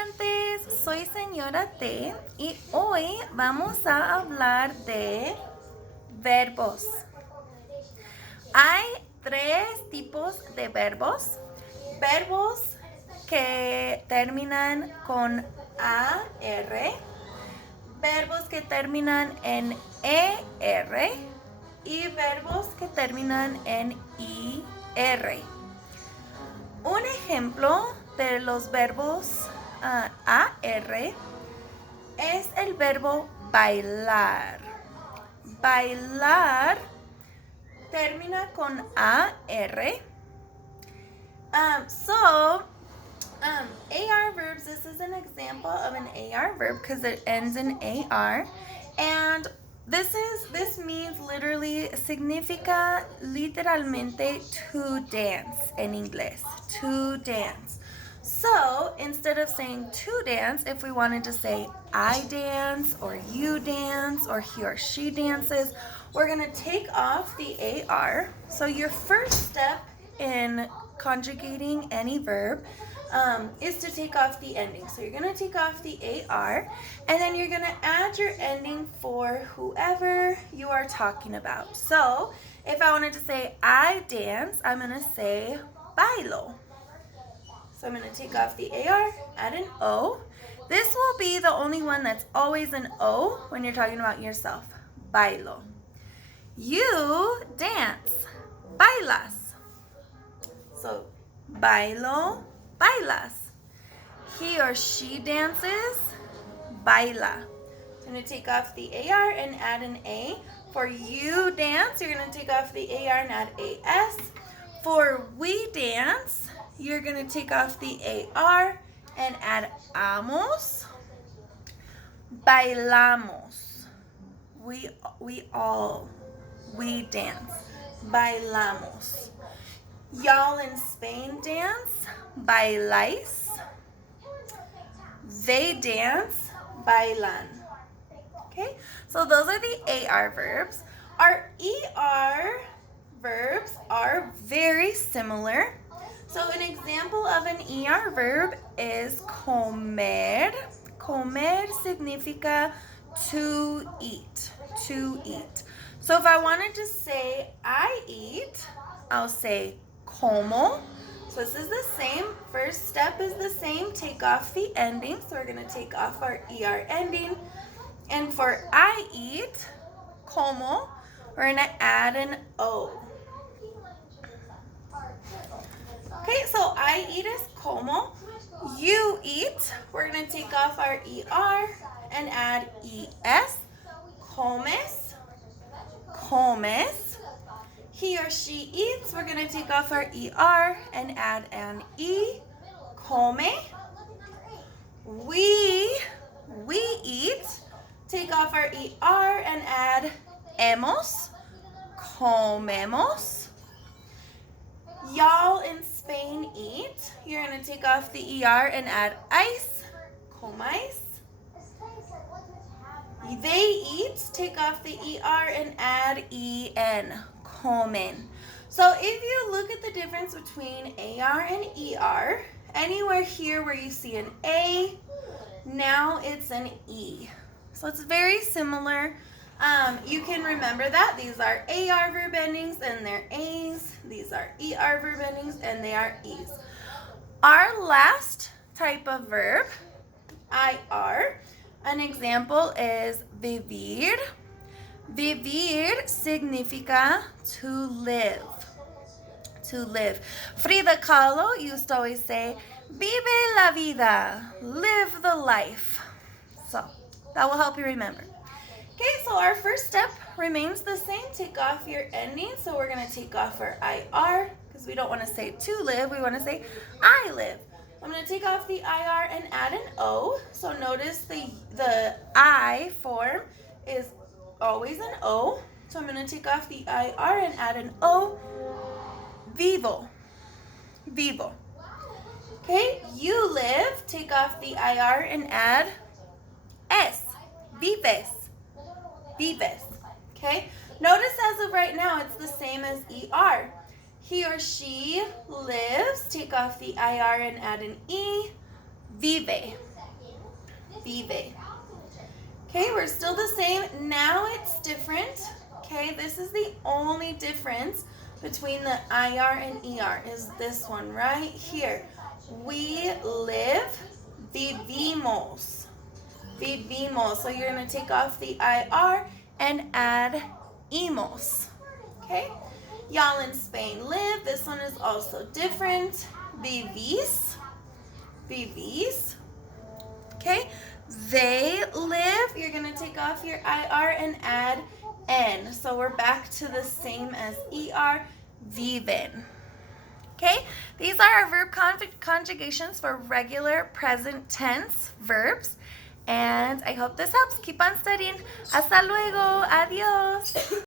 estudiantes, soy señora T y hoy vamos a hablar de verbos. Hay tres tipos de verbos. Verbos que terminan con AR, verbos que terminan en ER y verbos que terminan en IR. Un ejemplo de los verbos AR es el verbo bailar. Bailar termina con AR. AR verbs, this is an example of an AR verb because it ends in AR. And this means literally, significa literalmente to dance in English, to dance. So instead of saying to dance, if we wanted to say I dance or you dance or he or she dances, we're going to take off the AR. So your first step in conjugating any verb is to take off the ending. So you're going to take off the AR and then you're going to add your ending for whoever you are talking about. So if I wanted to say I dance, I'm going to say bailo. So I'm going to take off the AR, add an O. This will be the only one that's always an O when you're talking about yourself. Bailo. You dance. Bailas. So bailo, bailas. He or she dances. Baila. I'm going to take off the AR and add an A. For you dance, you're going to take off the AR and add AS. For we dance, you're going to take off the AR and add amos. Bailamos. We dance. Bailamos. Y'all in Spain dance. Bailáis. They dance. Bailan. Okay, so those are the AR verbs. Our ER verbs are very similar. So an example of an ER verb is comer. Comer significa to eat, to eat. So if I wanted to say I eat, I'll say como. So this is the same. First step is the same. Take off the ending. So we're going to take off our ER ending. And for I eat, como, we're going to add an O. Okay, so I eat is como. You eat, we're going to take off our ER and add ES. Comes, comes. He or she eats, we're going to take off our ER and add an E. Come. We eat, take off our ER and add hemos. Comemos. Y'all in Spain eat. You're going to take off the ER and add ice. Comáis. They eat. Take off the ER and add EN. Comen. So if you look at the difference between AR and ER, anywhere here where you see an A, now it's an E. So it's very similar. You can remember that. These are AR verb endings and they're A's. These are ER verb endings and they are E's. Our last type of verb, IR, an example is vivir. Vivir significa to live. To live. Frida Kahlo used to always say, vive la vida, live the life. So that will help you remember. Okay, so our first step remains the same. Take off your ending. So we're going to take off our IR because we don't want to say to live. We want to say I live. I'm going to take off the IR and add an O. So notice the I form is always an O. So I'm going to take off the IR and add an O. Vivo. Vivo. Okay, you live. Take off the IR and add S. Vives. Vives. Okay, notice as of right now it's the same as ER. He or she lives. Take off the IR and add an E. Vive. vive. Okay, we're still the same. Now it's different. Okay, this is the only difference between the IR and ER is this one right here. We live, vivimos. Vivimos. So you're going to take off the IR and add imos. Okay? Y'all in Spain live. This one is also different. Vivís. Vivís. Okay? They live. You're going to take off your IR and add N. So we're back to the same as ER. Viven. Okay? These are our verb conjugations for regular present tense verbs. And I hope this helps. Keep on studying. Hasta luego. Adios.